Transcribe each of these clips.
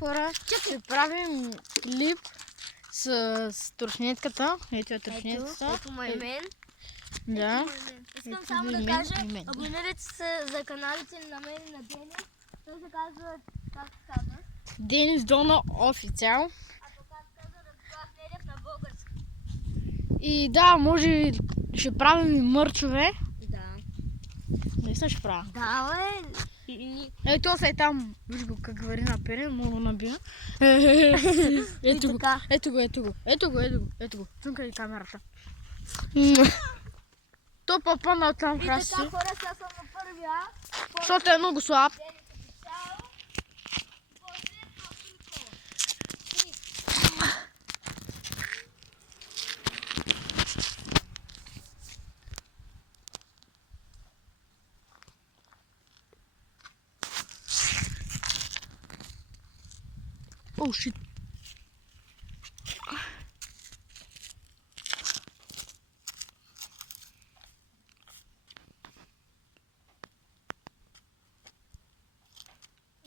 хора, ще правим клип с трошнетката. Ето е трошнетката. Ето му е мен. Да. Искам само да кажа, абонирайте се за каналите на мен и на Денис. Той се казва, как се казва? Денис Дона официал. А то как се казва, Радослав Недев на български. И да, може ще правим и мърчове. Да. Наистина ще правя. Да, бе. Ето се е там. Виж го как вари на пере, мога да набия. Ето го, ето го, ето го, ето го, ето го. Чунка и камерата. То попадна там краси. И така, хора, сега съм на първия. Защото е много слаб. О, шит.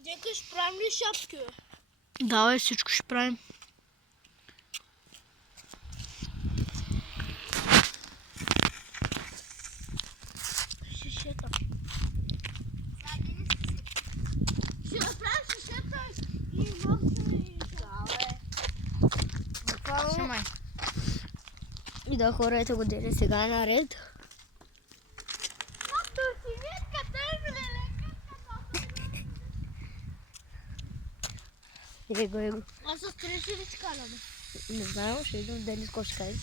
Дека ще правим ли шапки, бе? Да, бе, всичко ще правим. Шишета. Ще направим шишета и ногти и... Да, бе. Снимай. И да, хора, ето го Денис сега е наред. Его. Аз с 30 ли скаляме? Не знам, ще идем Денис какво ще каже.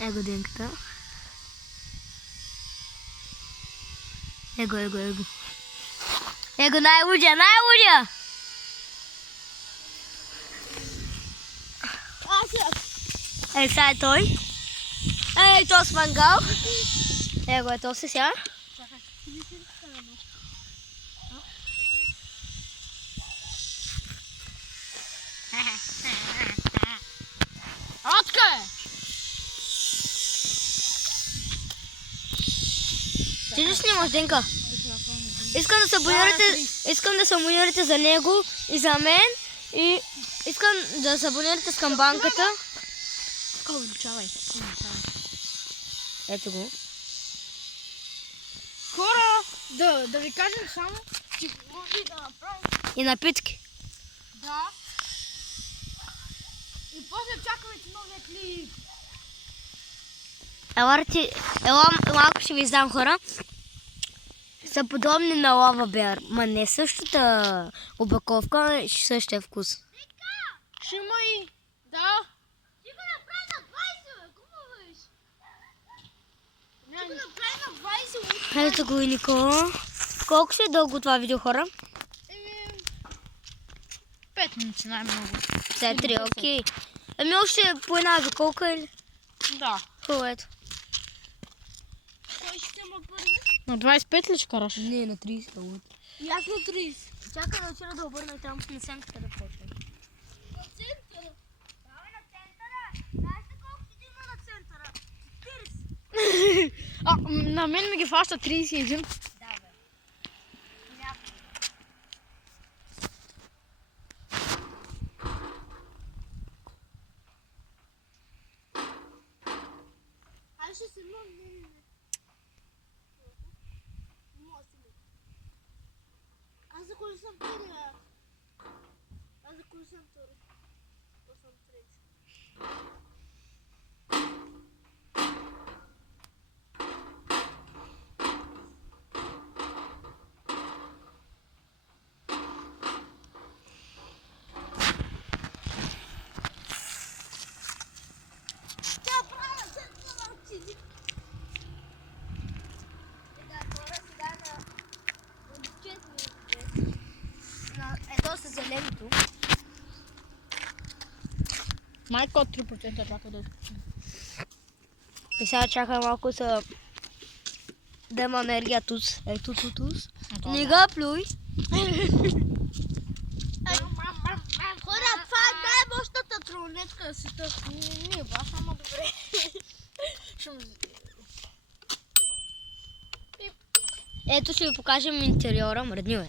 Его Денката. Его. Его най-лудия, най-лудия! Ей, сега е той. Ей, то с мангал. Его е то се сега. Отка е! Ти ли снимаш, Денка? Искам да се абонирате за него и за мен. И искам да се абонирате с камбанката. Обучавай. Ето го. Хора, да ви кажем само, че може да направим. И напитки. Да. И после чакаме новия клип. Ела малко ще ви издам, хора. Са подобни на лава бер. Ма не същата опаковка, същия вкус. Ще има и... Да. Ти го направи на 20, бе, какво виж? Ти го направи на 20, бе. Ето го и Никола. Колко ще е дълго това видео, хора? 5 минути най-много. 4, окей. Ами още по една заколка или? Да. Хубаво, ето. Кой ще има първи? На 25 ли ще караш? Не, на 30. И аз на 30. Чакай да отида да обърна и там на сенката да почне. На центъра. Да, на центъра. Знаеш ли колко ти има на центъра? 40. На мен ми ги фаща 31. Да, бе. Някой. Аз ще се не. Аз за коли съм втори, бе. Аз за коли съм втори. То съм трети. Тя правя центъра отиди. Сега хора, сега на 4 Ето с зеленото. Майко от 3% чака да... И сега чакай малко да има енергия тук. Ето тук. Не го плюй. Хора, това е най-мощната тронетка да си тъпи. Не, баш, ама добре. Ще Ето ще ви покажем интериора. Мръднил е.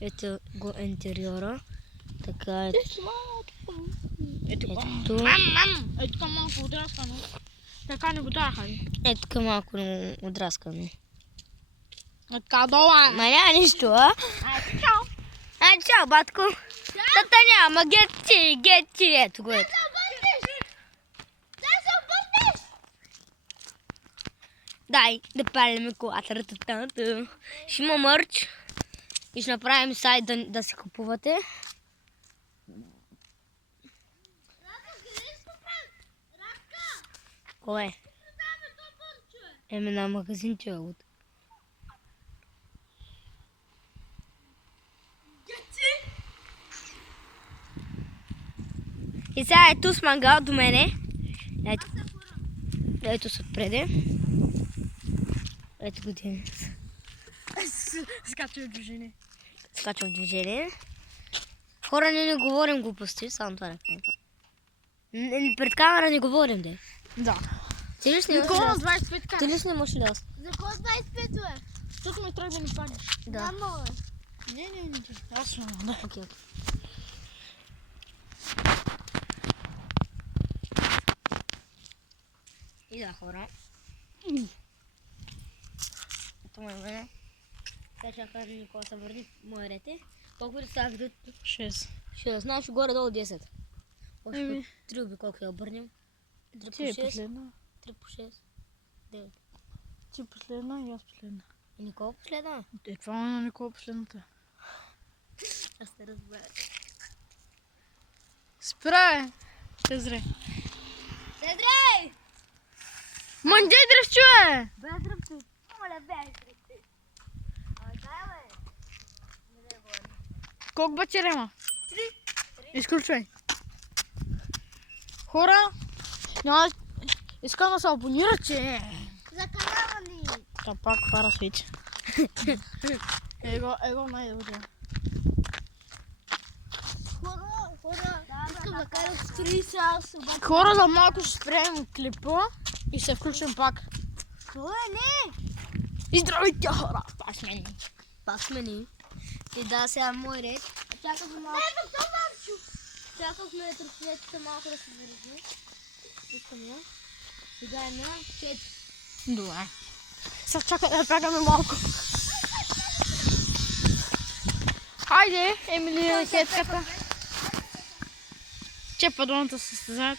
Ето го интериора. Така е. Ето го. Ето. Ето към малко отраскано. Така не го даха. Ето тук малко отраскано. Така дола. Ма няма нищо, а? Ай, чао, батко. Тата няма, гетчи, ето го, ето. Дай да палим колата. Ще има мърч и ще направим сайт да си купувате. Кое? Еми на магазин че е от. И сега ето с мангал до мене. Ето се отпреде. Ето го Денис. Скача в движение. Скача в движение. Хора, не говорим глупости, само това да кажем. Пред камера не говорим, де. Да. Ти ли снимаш ли Никола аз? 25 Ти кара. ли снимаш ли аз? За кой 25 бе? Защото ме трябва да ми паднеш. Да. Няма бе. Не. Аз съм, да. Окей. И да, хора. Ето ме мене. Сега чакай да Никола се върни моя рете. Колко ли става видеото? 6. Ще знаеш горе-долу 10. Още Еми. 3 обиколки я обърнем. 3 по Ти е 6. последна. 3 по 6. 9. Ти последна и аз последна. И Никола последна. Е, това е на Никола последната. Аз те разбрах. Спрай! Ще зре. Седрей! Манде дръвчуе! Без ръбци. Моля, без ръбци. Ай, дай, бе. Не дай горе. Колко батерия има? 3. Изключвай. Хора, няма... Искам да се абонирате. За канала ни. Та пак пара свечи. Его най-добре. Хора, искам да карам с 30 аз обаче. Хора, за малко ще спрем клипа и ще включим пак. Кой не? И здравейте, хора! Пак сме ни. Пак сме ни. И да, сега мой ред. Чакахме малко. Чакахме тръпчетите малко да се зарежи. Искам да. Сега е на 4. Добре. Сега чакай да пегаме малко. Хайде, Емилия, хетката. Чепа долната се състезаят.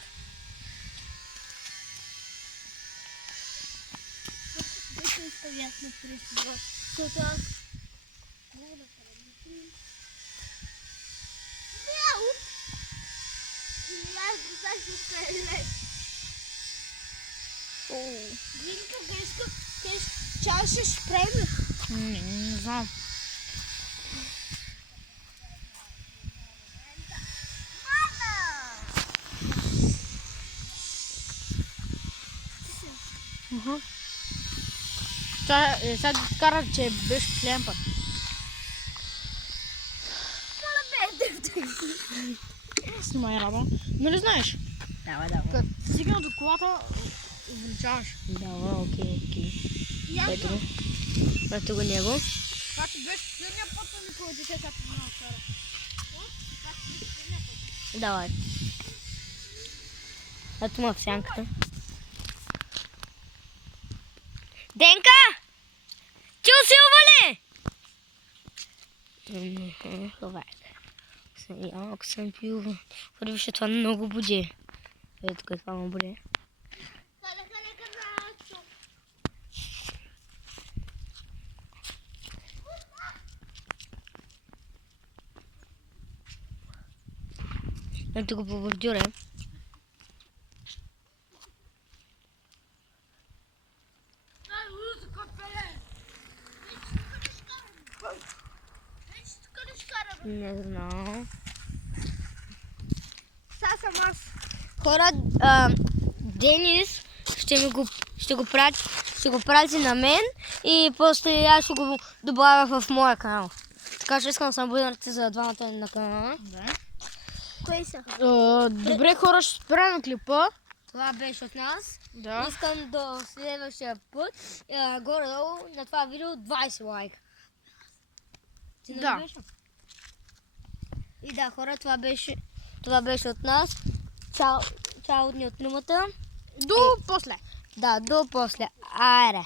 Беше изпълнят на 30 год. Защото аз... Мога да карам. Мяу! И аз го саш откъде. Гинка, грешка, чао ще спреме. Не знам. Сега ти кара, че беше последен път. Снимай раба. Нали знаеш? Давай, давай. Като стигна до колата, увеличаваш. Давай, окей. Ето го. Ето го него. Това ти беше последния път, а никога дете как ти знал кара. Давай. Ето му в сянката. Денка! Ти усилва ли? Това е. Ако съм пил, вървише това много буди. Ето тук това му буди. Ето го по бордюра. Не знам. Сега съм аз. Хора, Денис ще го прати на мен и после аз ще го добавя в моя канал. Така че искам да съм абонирате за двамата на канала. Да. Кои са? Добре, хора, ще спрем клипа. Това беше от нас. Да. Искам до следващия път, горе-долу на това видео 20 лайка. Ти Да. нали беше? И да, хора, това беше от нас. Чао дни от Нумата. До после. Да, до после. Айде.